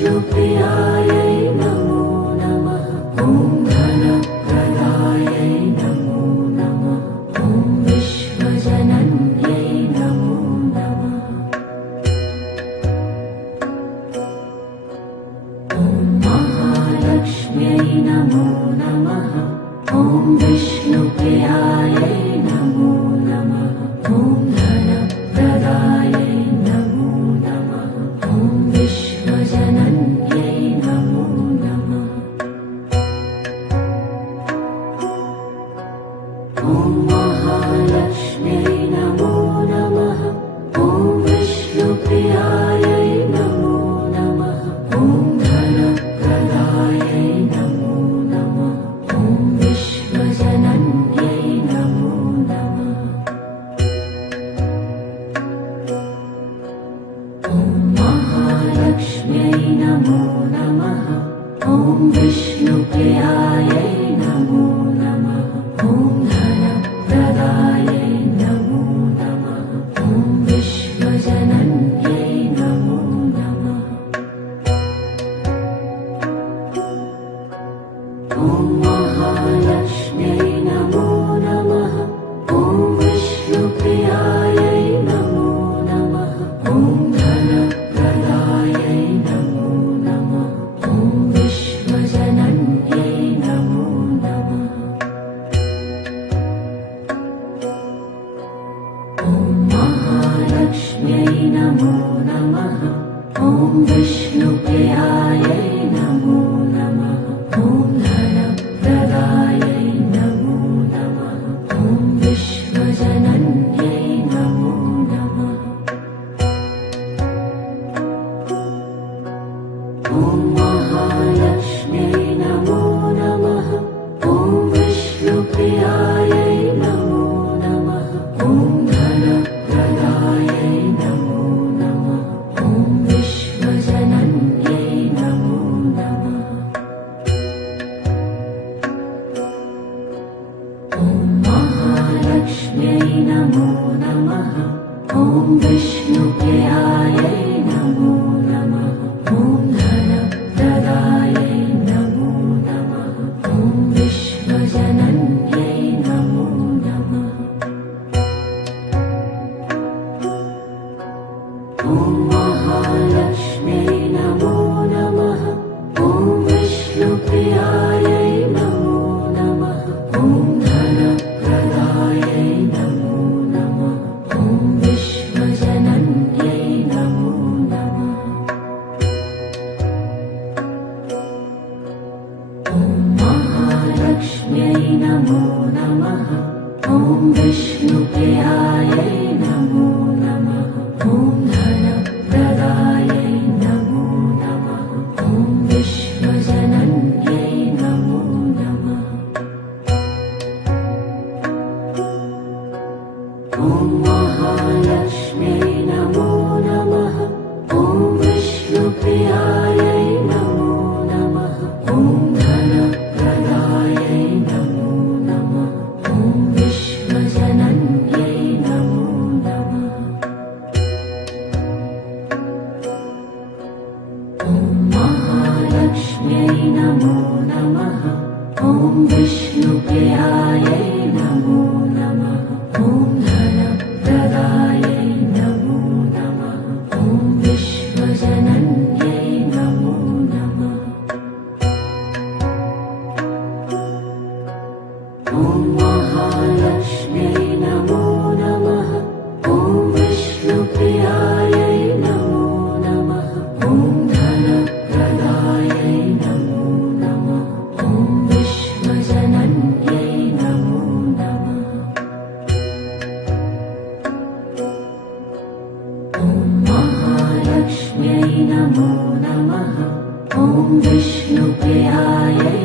विष्णुप्रियायै नमो नमः। ॐ धनप्रदायै नमो नमः। ॐ विश्वजनन्यै नमो नमः। ॐ महालक्ष्म्यै नमो नमः। ॐ विष्णुप्रियायै नमो नमः। ॐ धनप्रदायै नमो नमः। ॐ विश्वजनन्यै नमो नमः। ॐ महालक्ष्म्यै नमो नमः। ॐ विष्णुप्रियायै नमो नमः। ॐ धनप्रदायै नमो नमः। ॐ विश्वजनन्यै नमो नमः। ॐ महालक्ष्म्यै नमो नमः। ॐ विष्णुप्रियायै नमो नमः। ॐ धनप्रदायै नमो नमः। ॐ विश्वजनन्यै नमो नमः। ॐ महालक्ष्म्यै नमो नमः। ॐ विष्णुप्रियायै नमो नमः। ॐ धनप्रदायै नमो नमः। ॐ विश्वजनन्यै नमो नमः। ॐ महालक्ष्म्यै नमो नमः। ॐ विष्णुप्रियायै नमो नमः। ॐ धनप्रदायै नमो नमः। ॐ विश्वजनन्यै नमो नमः। ॐ महालक्ष्म्यै नमो नमः। ॐ विष्णुप्रियायै नमो नमः। ॐ धनप्रदायै नमो नमः। ॐ विश्वजनन्यै नमो नमः। ॐ महालक्ष्म्यै नमो नमः। ॐ विष्णुप्रियायै नमो नमः। ॐ धनप्रदायै नमो नमः। ॐ विश्वजनन्यै नमो नमः। ॐ महालक्ष्म्यै नमो नमः। ॐ विष्णुप्रियायै नमो नमः। ॐ धनप्रदायै नमो नमः। ॐ विश्वजनन्यै नमो नमः। ॐ महालक्ष्म्यै नमो नमः। ॐ विष्णुप्रियायै नमो नमः। ॐ धनप्रदायै नमो नमः। ॐ विश्वजनन्यै नमो नमः। ॐ महालक्ष्म्यै नमो नमः। ॐ विष्णुप्रियायै नमो नमः। ॐ धनप्रदायै नमो नमः। ॐ विश्वजनन्यै नमो नमः। ॐ महालक्ष्म्यै नमो नमः। ॐ विष्णुप्रियायै नमो नमः। ॐ धनप्रदायै नमो नमः। ॐ विश्वजनन्यै नमो नमः। ॐ महालक्ष्म्यै नमो नमः। ॐ विष्णुप्रियायै नमो नमः। ॐ धनप्रदायै नमो नमः। ॐ विश्वजनन्यै नमो नमः। ॐ महालक्ष्म्यै नमो नमः। ॐ विष्णुप्रियायै